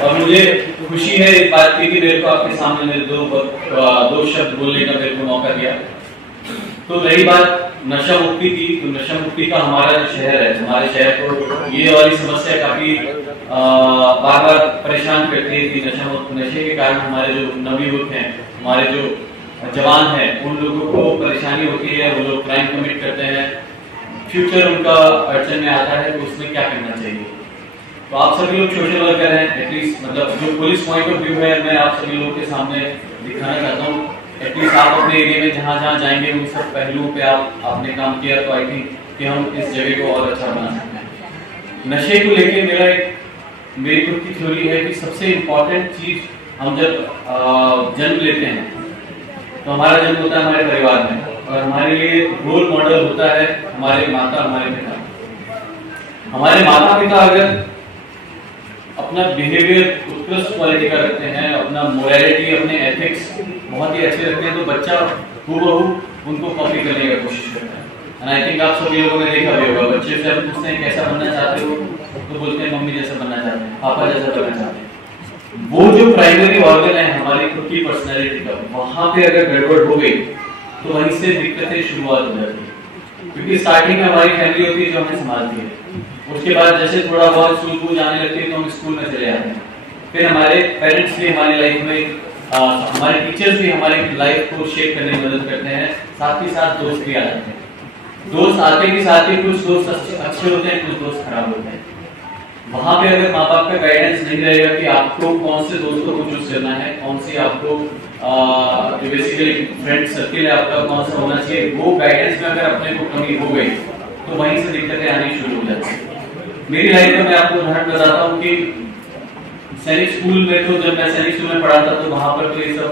और मुझे खुशी है इस बात की कि मेरे को आपके सामने मेरे दो शब्द बोलने का मेरे को मौका दिया। तो रही बात नशा मुक्ति की, तो नशा मुक्ति का हमारा जो शहर है, हमारे शहर को ये वाली समस्या काफी बार बार परेशान करती है कि नशे के कारण हमारे जो नवयुवक हैं, हमारे जो जवान हैं, उन लोगों को परेशानी होती है, वो लोग क्राइम कमिट करते हैं, फ्यूचर उनका अड़चन में आता है, तो उसमें क्या करना चाहिए। तो आप सभी लोग सोशल वर्कर हैं, एटलीस्ट मतलब जो पुलिस पॉइंट ऑफ व्यू है मैं आप सभी लोगों के सामने दिखाना चाहता हूँ। एटलीस्ट आप अपने एरिया में जहाँ जहाँ जाएंगे उन सब पहलुओं पे आपने काम किया, तो आई थिंक कि हम इस जगह को और अच्छा बना सकते हैं। नशे को लेके मेरी खुद की थ्योरी है कि सबसे इम्पोर्टेंट चीज, हम जब जन्म लेते हैं तो हमारा जन्म होता है हमारे परिवार में, और हमारे लिए रोल मॉडल होता है हमारे माता, हमारे पिता। हमारे माता पिता अगर अपना बिहेवियर उत्कृष्ट क्वालिटी का रखते हैं, अपना मोरालिटी, अपने एथिक्स बहुत ही अच्छे रखते हैं, तो बच्चा हूबहू उनको कॉपी करने की कोशिश करता है। एंड आई थिंक आप सभी लोगों ने देखा भी होगा, बच्चे से हम पूछते हैं कैसा बनना चाहते हो, तो बोलते हैं मम्मी जैसा बनना चाहते हैं, पापा जैसा बनना चाहते हैं। वो जो प्राइमरी ऑर्गन है हमारी खुद की पर्सनैलिटी का, वहां पे अगर गड़बड़ हो गई तो वहीं से दिक्कतें शुरुआत हो जाती है। क्योंकि स्टार्टिंग में हमारी फैमिली होती है जो हमें संभालती है, उसके बाद जैसे थोड़ा बहुत सूझबूझ आने लगती है तो हम स्कूल में चले जाते हैं, फिर हमारे पेरेंट्स भी हमारी लाइफ में, हमारे टीचर्स भी हमारी लाइफ को शेप करने में मदद करते हैं, साथ ही साथ दोस्त भी आ जाते हैं। दोस्त आते के साथ ही कुछ दोस्त अच्छे होते हैं, कुछ दोस्त खराब होते हैं। वहां पे अगर माँ बाप का गाइडेंस नहीं रहेगा कि आपको कौन से दोस्तों को चूज करना है, कौन सी आपको जो बेसिकली फ्रेंड सर्किल है आपका कौन सा होना चाहिए, वो गाइडेंस में अगर अपने को कमी हो गई तो वहीं से दिक्कतें आनी शुरू हो जाती है। मेरी लाइफ में मैं आपको उदाहरण बताता हूँ कि सैनिक स्कूल में, तो जब मैं सैनिक स्कूल में पढ़ा था तो वहां पर तो ये सब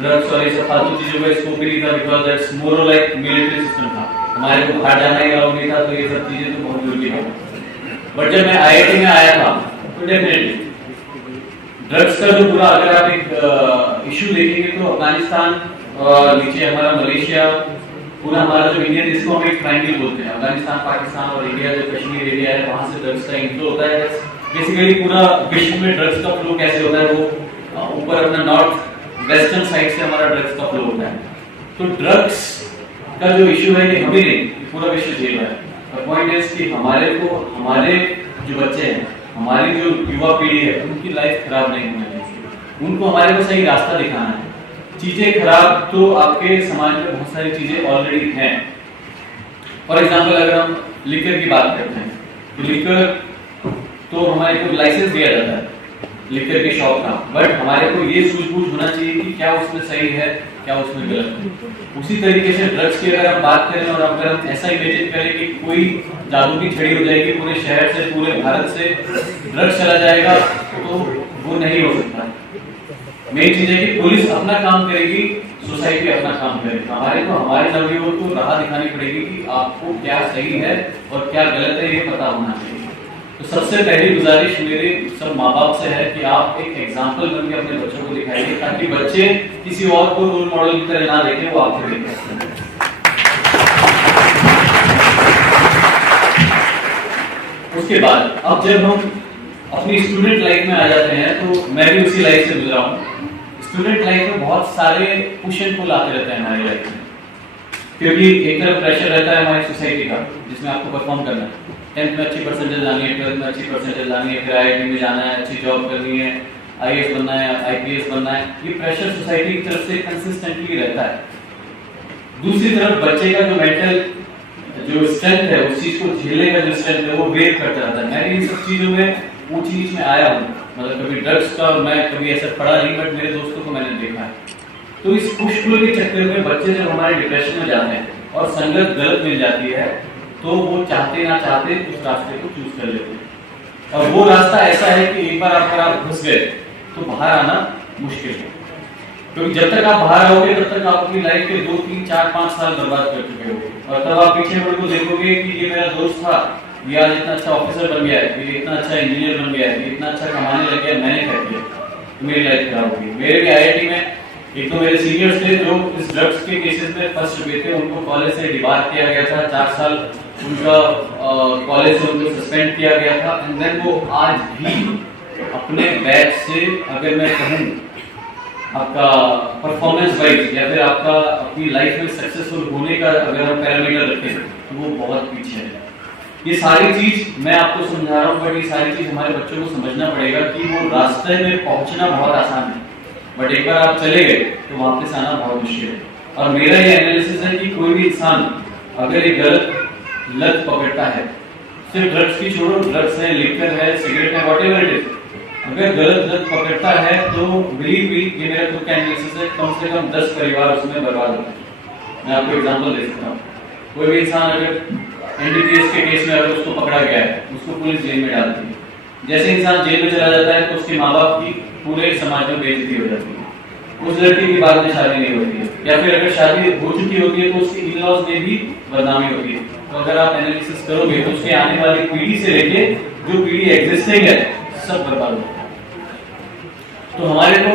ड्रग्स और ये सब फालतू चीजों का स्कोप ही नहीं था, because that's more like military system था, हमारे को बाहर जाना ही अलाउ नहीं था, तो ये सब चीजें तो बहुत जरूरी था। बट जब मैं आईआईटी में आया था तो डेफिनेटली ड्रग्स का जो पूरा, अगर आप एक इशू देखेंगे तो अफगानिस्तान, नीचे हमारा मलेशिया, पूरा हमारा जो इंडियन, इसको हम एक ट्रायंगल बोलते हैं, अफगानिस्तान, पाकिस्तान और इंडिया, जो कश्मीर एरिया है वहां से ड्रग्स का इनफ्लो होता है। बेसिकली पूरा विश्व में ड्रग्स का फ्लो कैसे होता है, वो ऊपर अपना नॉर्थ वेस्टर्न साइड से हमारा ड्रग्स का फ्लो होता है। तो ड्रग्स का जो इशू है ये हमें नहीं, पूरा विश्व झेल रहा है। पॉइंट इज कि हमारे जो बच्चे हैं, हमारी जो युवा पीढ़ी है, उनकी लाइफ खराब नहीं होनी चाहिए, उनको हमारे को सही रास्ता दिखाना है। चीजें खराब तो आपके समाज में बहुत सारी चीजें ऑलरेडी हैं। फॉर एग्जाम्पल अगर हम लिकर की बात करते हैं तो लिकर तो हमारे को लाइसेंस दिया जाता है लिकर के शॉप का, बट हमारे को ये सूझबूझ होना चाहिए कि क्या उसमें सही है, क्या उसमें गलत है। उसी तरीके से ड्रग्स की अगर हम बात करें और अगर हम ऐसा इमेजिन करें कि कोई जादू की छड़ी हो जाएगी, पूरे शहर से, पूरे भारत से ड्रग्स चला जाएगा, तो वो नहीं हो सकता। मेन चीज है कि पुलिस अपना काम करेगी, सोसाइटी अपना काम करेगी, हमारे को हमारे नवयुवक को राह दिखानी पड़ेगी कि आपको क्या सही है और क्या गलत है, ये पता होना चाहिए। तो सबसे पहली गुजारिश मेरे सब माँ बाप से है कि आप एक एग्जाम्पल बन के अपने बच्चों को दिखाइए, ताकि बच्चे किसी और को रोल मॉडल की तरह ना देखें, वो आपको देखें। उसके बाद अब जब हम अपनी स्टूडेंट लाइफ में आ जाते हैं, तो मैं भी उसी लाइफ से गुजरा हूँ। स्टूडेंट लाइफ में बहुत सारे पुश एंड पुल आते रहते हैं हमारी लाइफ में, क्योंकि एक तरफ प्रेशर रहता है हमारी सोसाइटी का, जिसमें आपको परफॉर्म करना है, 10th में अच्छी परसेंटेज लानी है, 12th में अच्छी परसेंटेज लानी है, फिर आईआईटी में जाना है, अच्छी जॉब करनी है, आईएएस बनना है, आईपीएस बनना है। ये प्रेशर सोसाइटी की तरफ से कंसिस्टेंटली रहता है। दूसरी तरफ बच्चे का जो मेंटल जो स्ट्रेंथ है, उस चीज को झेलने का जो स्ट्रेंथ है, वो वेट करता रहता है। मैं इन सब चीजों में ऊंची नीच में आया हूँ, मतलब कभी ड्रग्स का मैं कभी ऐसा पढ़ा नहीं, बट मेरे दोस्तों को मैंने देखा है। तो इस पुश पुल के चक्कर में बच्चे जब हमारे डिप्रेशन में जाते हैं और संगत गलत मिल जाती है, तो वो चाहते ना चाहते उस रास्ते को चूज कर लेते हैं। और वो रास्ता ऐसा है कि एक बार अगर आप घुस गए तो बाहर आना मुश्किल है, क्योंकि जब तक आप बाहर आओगे तब तक आप अपनी लाइफ के 2, 3, 4, 5 साल बर्बाद कर चुके होगे, और तब आप पीछे मुड़ को देखोगे कि ये मेरा दोस्त था, ये आज इतना अच्छा ऑफिसर बन गया है, ये इतना अच्छा इंजीनियर बन गया है, ये इतना अच्छा कमाने लग गया, मैंने क्या किया, तो मेरी लाइफ खराब होगी। मेरे भी आईआईटी में एक तो मेरे सीनियर्स थे जो इस ड्रग्स के केसेस में फंस चुके थे, उनको कॉलेज से डिबार किया गया था, 4 साल उनका कॉलेज से उनको सस्पेंड किया गया था, एंड देन वो आज भी अपने बैच से अगर मैं कहूँ आपका परफॉर्मेंस वाइज या फिर आपका अपनी लाइफ में सक्सेसफुल होने का अगर हम पैरामीटर रखें तो वो बहुत पीछे है। ये सारी चीज मैं आपको समझा रहा हूँ, बट ये सारी चीज हमारे बच्चों को समझना पड़ेगा कि वो रास्ते में पहुंचना बहुत आसान है, बट एक बार आप चले गए तो वापस आना बहुत मुश्किल है। और मेरा ये एनालिसिस है कि कोई भी इंसान अगर ये गलत लत पकड़ता है, सिर्फ ड्रग्स की छोड़ो, ड्रग्स है, लिकर है, सिगरेट है, व्हाटएवर इट इज, अगर गलत लत पकड़ता है तो बिलीव मी, ये मेरा खुद का एनालिसिस है, कम से कम 10 परिवार उसमें बर्बाद होते हैं। मैं आपको एग्जांपल दे सकता हूँ। कोई भी इंसान अगर एनडीपीएस के केस में अगर उसको पकड़ा गया है, उसको पुलिस जेल में डालती है, जैसे इंसान जेल में चला जाता है तो उसके माँ बाप की पूरे समाज में बेइज्जती हो जाती है, उस लड़के की बाद में शादी नहीं होती है, या फिर अगर शादी हो चुकी होती है तो उसके इन-लॉज में भी बदनामी होती है। तो अगर आप एनालिसिस करोगे तो उसके आने वाली पीढ़ी से लेके जो पीढ़ी एग्जिस्टिंग है सब बर्बाद होता है। तो हमारे को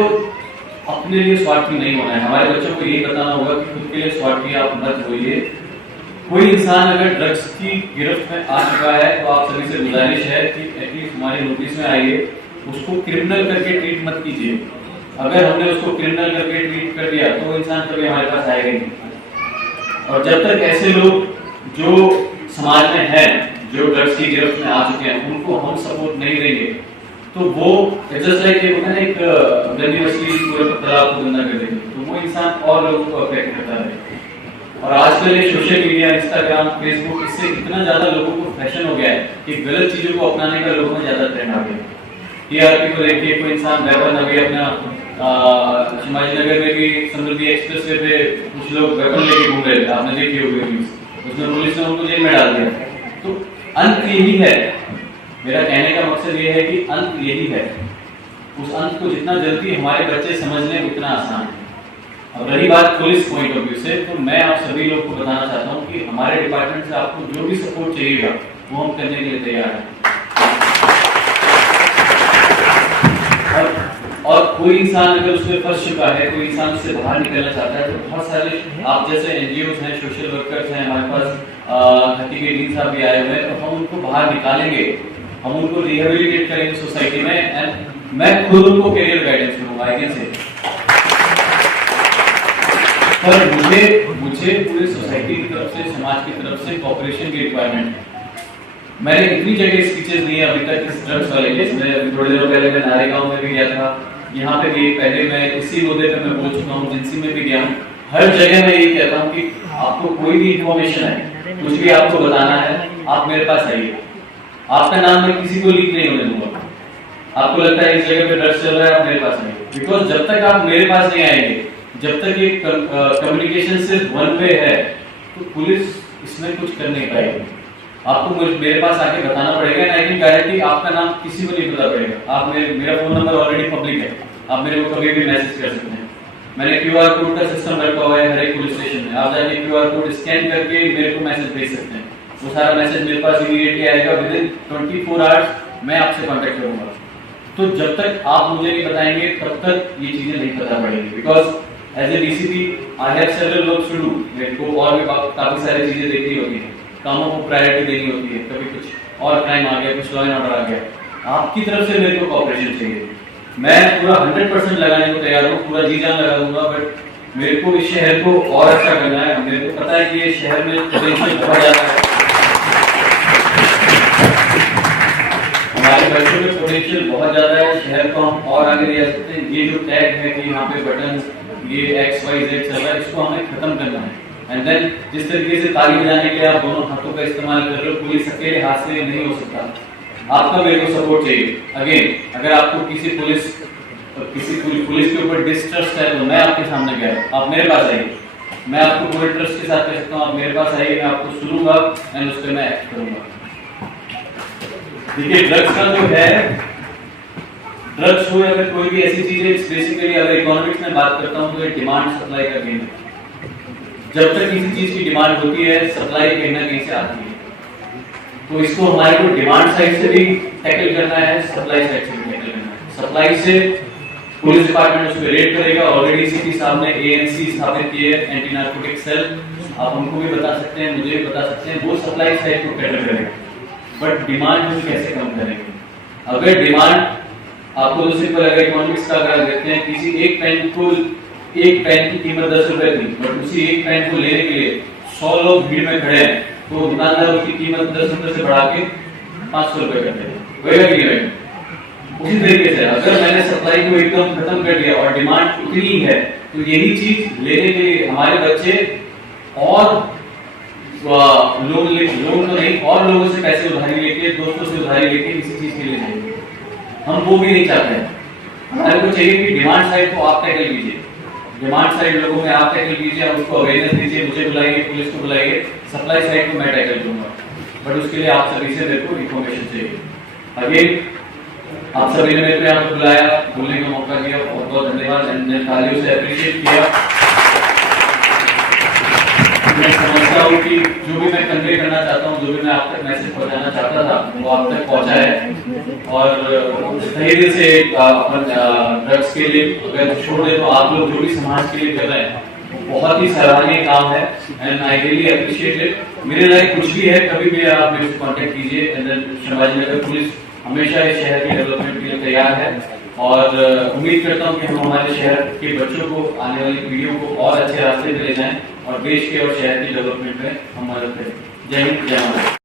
अपने लिए स्वार्थी नहीं होना है, हमारे बच्चों को यही बताना होगा कि खुद के लिए स्वार्थी आप मत होइए। कोई इंसान अगर ड्रग्स की गिरफ्त में आ चुका है तो आप सभी से गुजारिश है कि एटलीस्ट हमारे नोटिस में आइए, उसको क्रिमिनल करके ट्रीट मत कीजिए। अगर हमने उसको क्रिमिनल करके ट्रीट कर दिया तो वो इंसान कभी हमारे पास आएगा नहीं। और जब तक ऐसे लोग जो समाज में हैं, जो ड्रग्स की गिरफ्त में आ चुके हैं, उनको हम सपोर्ट नहीं देंगे तो वो जस्ट लाइक एक गंदी मछली पूरे तालाब को गंदा कर देगी, तो वो इंसान और लोगों को अफेक्ट करता है। और आजकल ये सोशल मीडिया, इंस्टाग्राम, फेसबुक, इससे इतना ज्यादा लोगों को फैशन हो गया है कि गलत चीजों को अपनाने का लोगों में ज्यादा ट्रेंड आ गया। टीआरपी को लेके कोई इंसान वेपन, अभी अपना शिवाजी नगर में भी समृद्धि एक्सप्रेस वे पे कुछ लोग वेपन लेके घूम रहे थे, आपने देखी होगी न्यूज़, उसमें पुलिस ने उनको जेल में डाल दिया। तो अंत यही है, मेरा कहने का मकसद ये है कि अंत यही है, उस अंत को जितना जल्दी हमारे बच्चे समझ लें उतना आसान है। अब रही बात पुलिस पॉइंट ऑफ व्यू से, तो मैं आप सभी लोग को बताना चाहता हूँ कि हमारे डिपार्टमेंट से आपको जो भी सपोर्ट चाहिएगा वो हम करने के लिए तैयार हैं। और कोई इंसान अगर उसमें फंस चुका है, कोई इंसान उससे बाहर निकलना चाहता है, तो बहुत सारे आप जैसे एनजीओज हैं, सोशल वर्कर्स हैं, हमारे पास हटी के डीन साहब भी आए हुए हैं, तो हम उनको बाहर निकालेंगे, हम उनको रिहेबिलिटेट करेंगे सोसाइटी में, एंड मैं खुद उनको करियर गाइडेंस करूंगा, आई कैन से। पर मुझे पूरे सोसाइटी की तरफ से, समाज की तरफ से कोऑपरेशन की रिक्वायरमेंट है। मैंने इतनी जगह स्पीचेस दी है अभी तक इस ड्रग्स वाले केस में, थोड़े दिनों पहले मैं नारेगांव में भी गया था, यहाँ पे भी पहले मैं इसी मुद्दे पे मैं बोल चुका हूँ, जिंसी में भी गया हूँ। हर जगह मैं यही कहता हूँ कि आपको कोई भी इंफॉर्मेशन है, कुछ भी आपको बताना है, आप मेरे पास आइए। आपका नाम मैं किसी को लीक नहीं होने दूंगा। आपको लगता है इस जगह पे ड्रग्स चल रहा है, आप मेरे पास आइए, बिकॉज जब तक आप मेरे पास नहीं आएंगे, जब तक ये कम्युनिकेशन सिर्फ वन वे है, तो पुलिस इसमें कुछ कर नहीं पाएगी। आपको मेरे पास आके बताना पड़ेगा, एंड आई कैन गारंटी आपका नाम किसी को नहीं पता पड़ेगा। आप मेरा फोन नंबर ऑलरेडी पब्लिक है, आप मेरे को कभी भी मैसेज कर सकते हैं। मैंने क्यूआर कोड का सिस्टम रखा हुआ है हर एक पुलिस स्टेशन में, आप जाके क्यूआर कोड स्कैन करके मेरे को मैसेज भेज सकते हैं, वो सारा मैसेज मेरे पास इमीडिएटली आएगा, विद इन 24 आवर्स मैं आपसे कांटेक्ट करूंगा। तो जब तक आप मुझे नहीं बताएंगे तब तक ये चीजें नहीं पता पड़ेंगी, because as a DCP I have several works to do. मेरे को और भी काफी सारी चीजें देखनी होती है, कामों को प्रायोरिटी देनी होती है, कभी कुछ और क्राइम आ गया, कुछ लॉ एंड ऑर्डर आ गया, आपकी तरफ से मेरे को कोऑपरेशन चाहिए। मैं पूरा 100% लगाने को तैयार हूँ, पूरा जी जान लगा दूंगा, बट मेरे को इस शहर को और अच्छा करना है। मेरे को पता है कि ये शहर में पोटेंशियल बहुत ज्यादा है, हमारे बच्चों में पोटेंशियल बहुत ज्यादा है, शहर को हम और आगे ले जा सकते हैं। ये जो टैग है कि यहाँ पे बटन ये XYZ चल रहा है, इसको हमें खत्म करना है। एंड देन जिस तरीके से ताली बजाने के लिए आप दोनों हाथों का इस्तेमाल कर रहे हो, पुलिस अकेले हाथ से नहीं हो सकता, आपका मेरे को सपोर्ट चाहिए। अगेन, अगर आपको किसी पुलिस के ऊपर डिस्ट्रस्ट है तो मैं आपके सामने गया, आप मेरे पास आइए, मैं आपको पूरे ट्रस्ट के साथ कह सकता हूँ, आप मेरे पास आइए, मैं आपको सुनूंगा एंड उस पर मैं एक्ट करूंगा। देखिए, ड्रग्स का जो है, ड्रग्स हो या फिर कोई भी ऐसी चीजें, बेसिकली अगर इकोनॉमिक्स में बात करता हूँ तो ये डिमांड सप्लाई का गेम है। जब तक किसी चीज की डिमांड होती है, सप्लाई कहीं ना कहीं से आती है, तो इसको हमारे को डिमांड साइड से भी टैकल करना है, सप्लाई साइड से भी टैकल करना है। सप्लाई से पुलिस डिपार्टमेंट उस पर रेड करेगा, ऑलरेडी सीपी साहब ने ANC स्थापित की है, एंटी नार्कोटिक सेल, आप उनको भी बता सकते हैं, मुझे भी बता सकते हैं, वो सप्लाई साइड को टैकल करेगा। बट डिमांड हम कैसे कम करेंगे? अगर डिमांड आपको तो सिंपल अगर इकोनॉमिक्स का अगर देखते हैं, किसी एक पेन की कीमत 10 रुपए थी, बट उसी एक पेन को लेने के लिए 100 लोग भीड़ में खड़े हैं, तो दुकानदार उसकी कीमत 10 रुपए से बढ़ा के 500 रुपए कर देगा, वही नहीं वही। उसी तरीके से अगर मैंने सप्लाई को एकदम खत्म कर दिया और डिमांड उतनी ही है, तो यही चीज लेने के लिए हमारे बच्चे और लोन तो नहीं, और लोगों से पैसे उधारी लेके, दोस्तों से उधारी लेके किसी चीज के लिए चाहिए। हम वो भी नहीं चाहते हैं। हमारे को चाहिए कि डिमांड साइड को आप टैकल कीजिए, डिमांड साइड लोगों में आप टैकल कीजिए, उसको अवेयरनेस दीजिए, मुझे बुलाइए, पुलिस को बुलाइए, सप्लाई साइड को मैं टैकल करूंगा, बट उसके लिए आप सभी से मेरे को इन्फॉर्मेशन चाहिए। अगेन आप सभी ने मेरे को यहाँ पर बुलाया, बोलने का मौका दिया, बहुत बहुत धन्यवाद। मैंने तालियों से अप्रिशिएट किया। मैं समझता हूँ कि जो भी मैं कन्वे करना चाहता हूँ, जो भी मैं आप तक मैसेज पहुंचाना चाहता था, वो आप तक पहुंचा है। और सही दिल से अपन ड्रग्स के लिए अगर छोड़ दे, तो आप लोग जो भी समाज के लिए कर रहे हैं, बहुत ही सराहनीय काम है, and I really appreciate it. मेरे लायक कुछ भी है, कभी भी आप मेरे से कॉन्टेक्ट कीजिए। एंड शिवाजी नगर पुलिस हमेशा इस शहर की डेवलपमेंट के लिए तैयार है, और उम्मीद करता हूँ कि हम हमारे शहर के बच्चों को, आने वाली पीढ़ियों को और अच्छे रास्ते पे ले जाएं, और देश के और शहर की डेवलपमेंट में हम मदद करें। जय हिंद, जय भारत।